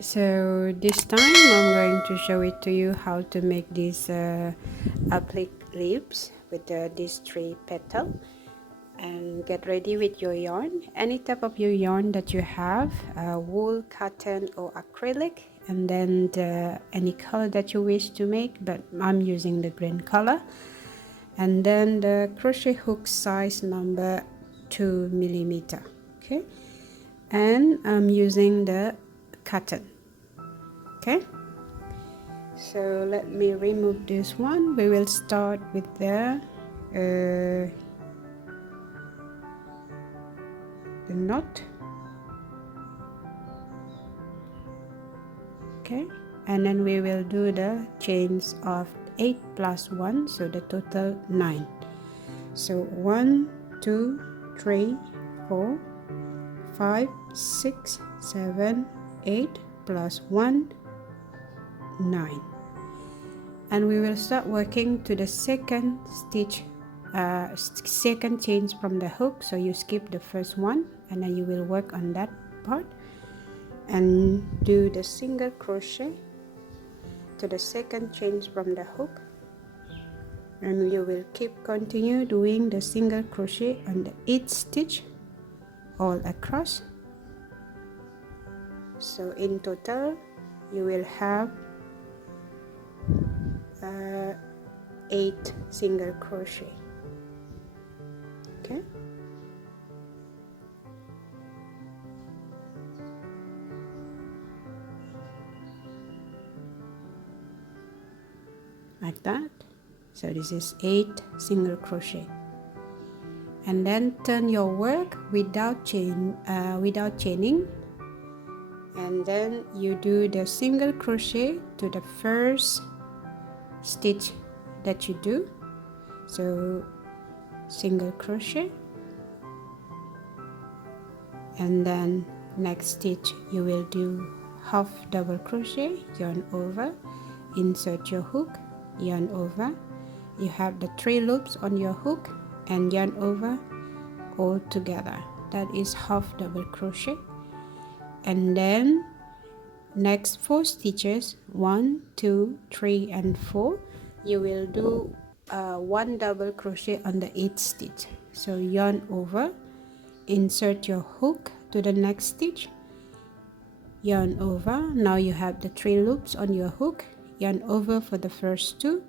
So this time I'm going to show it to you how to make these applique leaves with these 3 petals. And get ready with your yarn, any type of your yarn that you have, wool, cotton or acrylic, and then any color that you wish to make, but I'm using the green color. And then the crochet hook size number 2 millimeter. Okay, and I'm using the cotton. Okay, so let me remove this one. We will start with the knot. Okay, and then we will do the chains of 8 plus 1, so the total 9. So 1 2 3 4 5 6 7 8 plus 1 9, and we will start working to the second stitch, second chain from the hook. So you skip the first one and then you will work on that part and do the single crochet to the second chain from the hook, and you will continue doing the single crochet on the each stitch all across. So in total you will have 8 single crochet. Okay, like that. So this is 8 single crochet, and then turn your work without chaining, and then you do the single crochet to the first stitch that you do. So single crochet, and then next stitch you will do half double crochet, yarn over, insert your hook, yarn over, you have the 3 loops on your hook and yarn over all together. That is half double crochet. And then next 4 stitches, 1 2 3 and 4, you will do 1 double crochet on the 8th stitch. So yarn over, insert your hook to the next stitch, yarn over. Now you have the 3 loops on your hook, yarn over for the first 2,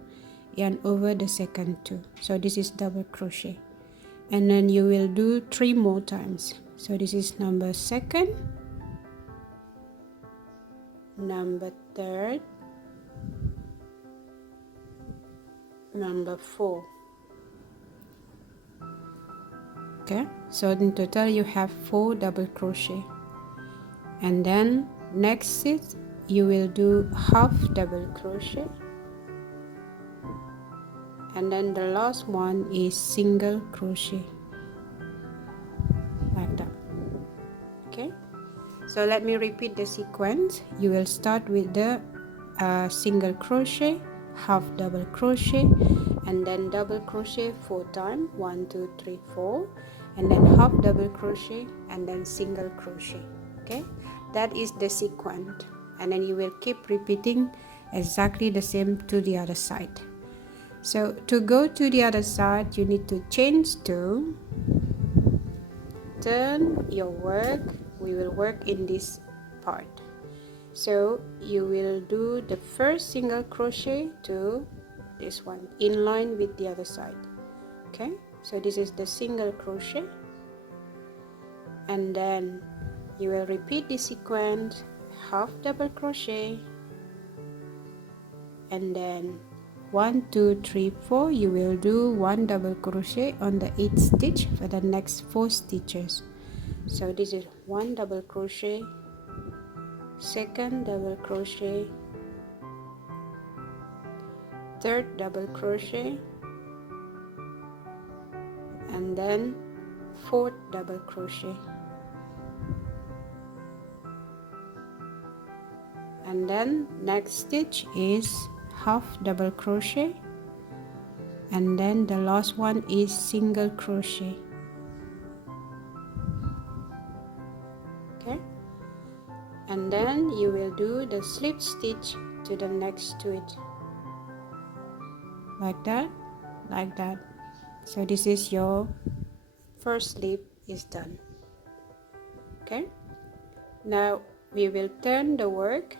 yarn over the second 2. So this is double crochet, and then you will do 3 more times. So this is number 2nd, number 3rd, number 4. Okay, so in total you have 4 double crochet, and then next stitch you will do half double crochet, and then the last one is single crochet, like that. Okay, so let me repeat the sequence. You will start with the single crochet, half double crochet, and then double crochet 4 times, 1 2 3 4, and then half double crochet and then single crochet. Okay, that is the sequence, and then you will keep repeating exactly the same to the other side. So to go to the other side you need to change to turn your work. We will work in this part. So you will do the first single crochet to this one in line with the other side. Okay, so this is the single crochet, and then you will repeat the sequence, half double crochet, and then 1 2 3 4 you will do 1 double crochet on the 8th stitch for the next 4 stitches. So this is 1 double crochet, second double crochet, third double crochet, and then 4th double crochet, and then next stitch is half double crochet, and then the last one is single crochet. Okay, and then you will do the slip stitch to the next to it, like that, like that. So this is your first slip is done. Okay, now we will turn the work.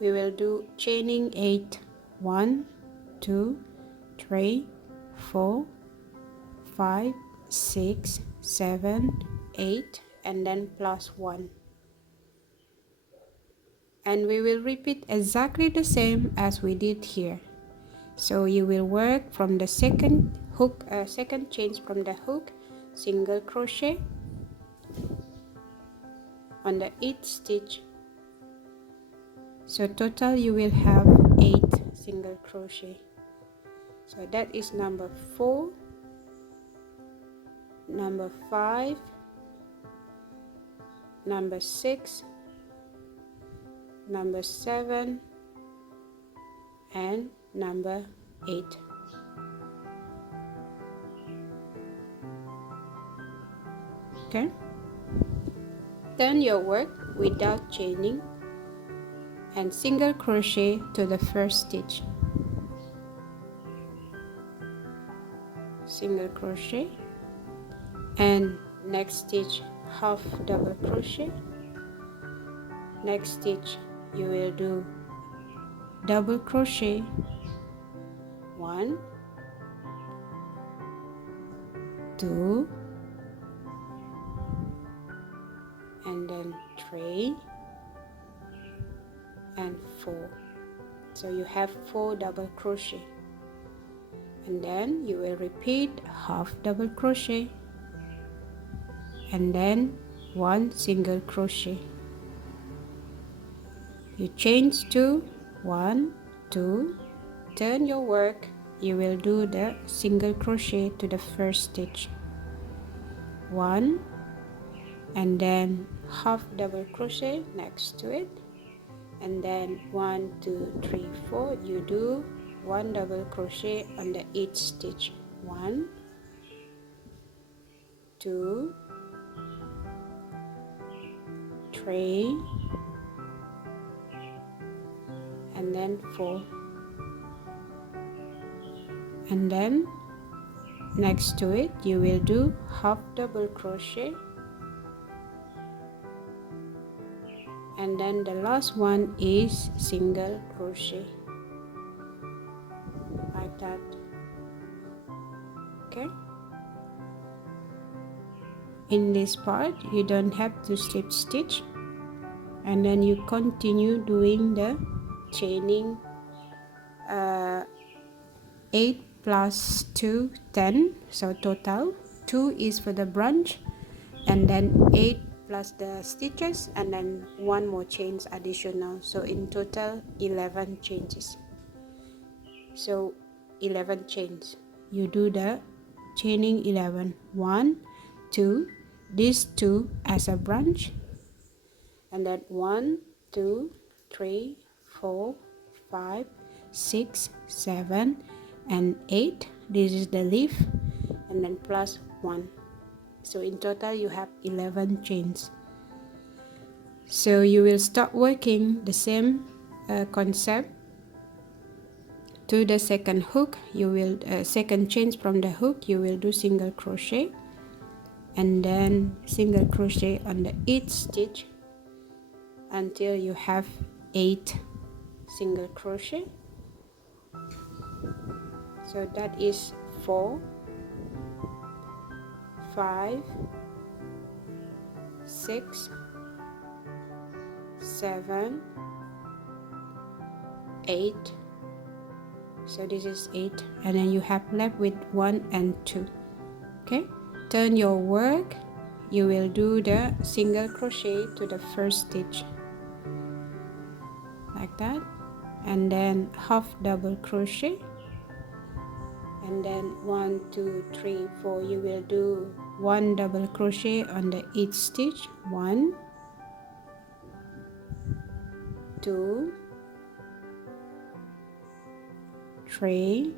We will do chaining 8, 1, 2, 3, 4, 5, 6, 7, 8, and then plus 1. And we will repeat exactly the same as we did here. So you will work from the second hook, second chain from the hook, single crochet on the 8th stitch. So total you will have 8 single crochet. So that is number 4, number 5, number 6, number 7, and number 8. Okay, turn your work without chaining and single crochet to the first stitch, single crochet, and next stitch half double crochet. Next stitch you will do double crochet, 1, 2, and then 3 and 4. So you have 4 double crochet, and then you will repeat half double crochet and then 1 single crochet. You change to 1, 2, turn your work. You will do the single crochet to the first stitch, 1, and then half double crochet next to it, and then 1, 2, 3, 4 you do 1 double crochet on the 8th stitch, 1, 2, 3, and then 4, and then next to it you will do half double crochet, and then the last one is single crochet, like that. Okay, in this part you don't have to slip stitch, and then you continue doing the chaining 8 plus 2, 10. So total 2 is for the branch, and then 8 plus the stitches, and then 1 more chains additional. So in total 11 changes. So 11 chains. You do the chaining 11, 1, 2, these 2 as a branch, and then 1, 2, 3, 4, 5, 6, 7, and 8. This is the leaf, and then plus 1. So in total you have 11 chains. So you will start working the same concept to the second hook. You will second chain from the hook, you will do single crochet, and then single crochet on the 8th stitch until you have 8 single crochet. So that is 4, 5, 6, 7, 8. So this is 8, and then you have left with 1 and 2. Okay, turn your work. You will do the single crochet to the first stitch, like that, and then half double crochet, and then 1, 2, 3, 4 you will do 1 double crochet on the 8th stitch, 1, 2, 3,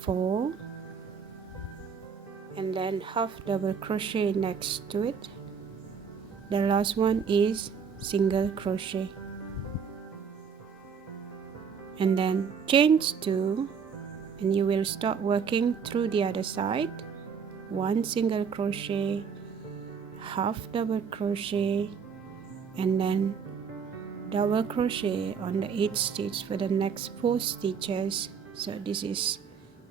4, and then half double crochet next to it. The last one is single crochet, and then change to, and you will start working through the other side. One single crochet, half double crochet, and then double crochet on the 8th stitch for the next 4 stitches. So this is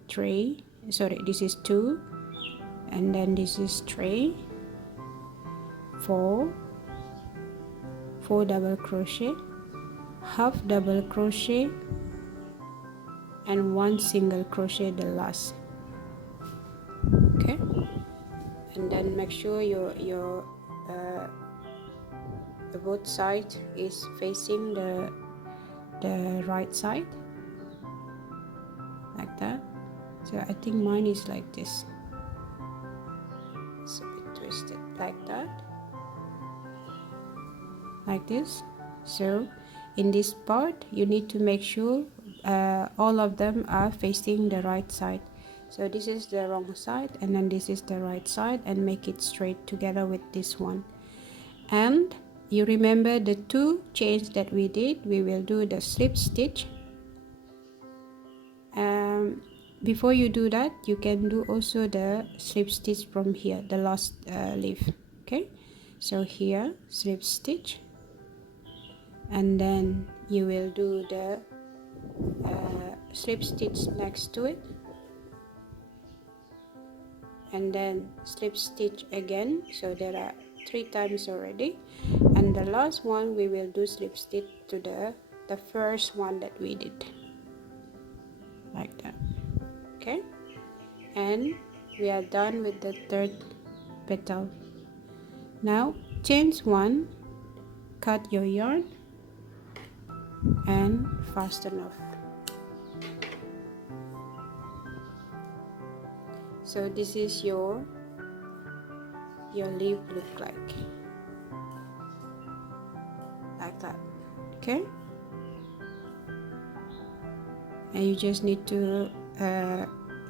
3, sorry, this is 2, and then this is 3, 4 double crochet, half double crochet, and 1 single crochet the last. Okay, and then make sure your both sides is facing the right side, like that. So I think mine is like this, it's a bit twisted, like that, like this. So in this part you need to make sure all of them are facing the right side. So this is the wrong side, and then this is the right side, and make it straight together with this one. And you remember the 2 chains that we did, we will do the slip stitch. Before you do that, you can do also the slip stitch from here, the last leaf. Okay, so here slip stitch, and then you will do the slip stitch next to it, and then slip stitch again. So there are 3 times already, and the last one we will do slip stitch to the first one that we did, like that. Okay, and we are done with the 3rd petal. Now chain 1, cut your yarn and fasten off. So this is your leaf look like that. Okay, and you just need to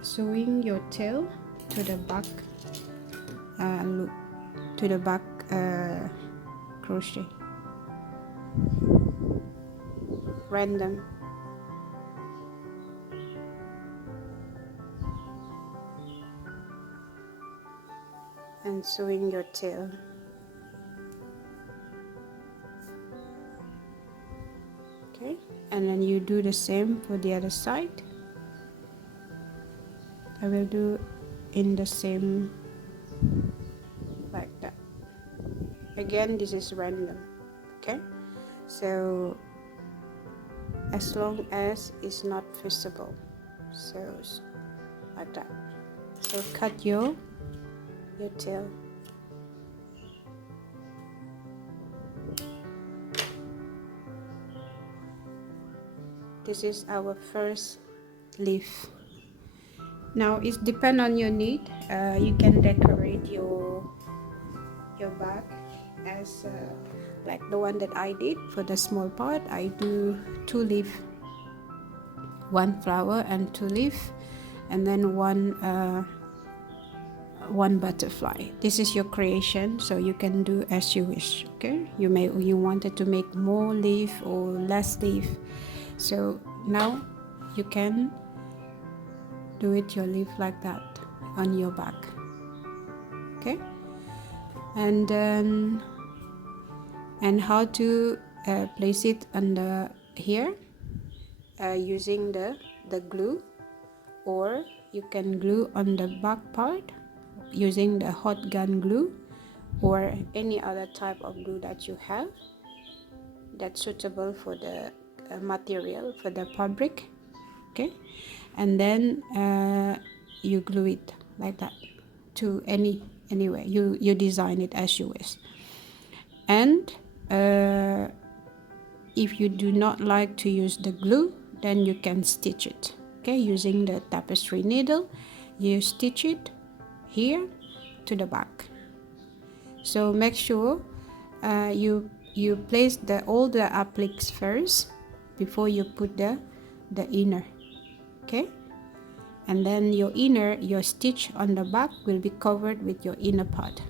sewing your tail to the back loop, to the back crochet, random. And sewing your tail. Okay, and then you do the same for the other side. I will do in the same, like that. Again, this is random. Okay, so as long as it's not visible, so like that. So cut your tail. This is our first leaf. Now it depends on your need. You can decorate your bag as like the one that I did. For the small part, I do 2 leaf, 1 flower and 2 leaf, and then one butterfly. This is your creation, so you can do as you wish. Okay, you wanted to make more leaf or less leaf, so now you can do it your leaf like that on your back. Okay, and then how to place it under here using the glue, or you can glue on the back part using the hot gun glue, or any other type of glue that you have that's suitable for the material, for the fabric. Okay, and then you glue it like that to anywhere you design it as you wish. And if you do not like to use the glue, then you can stitch it. Okay, using the tapestry needle, you stitch it here to the back. So make sure you place all the appliques first before you put the inner. Okay, and then your stitch on the back will be covered with your inner part.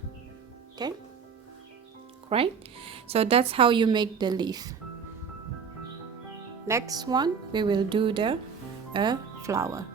Okay, right? So that's how you make the leaf. Next one, we will do the flower.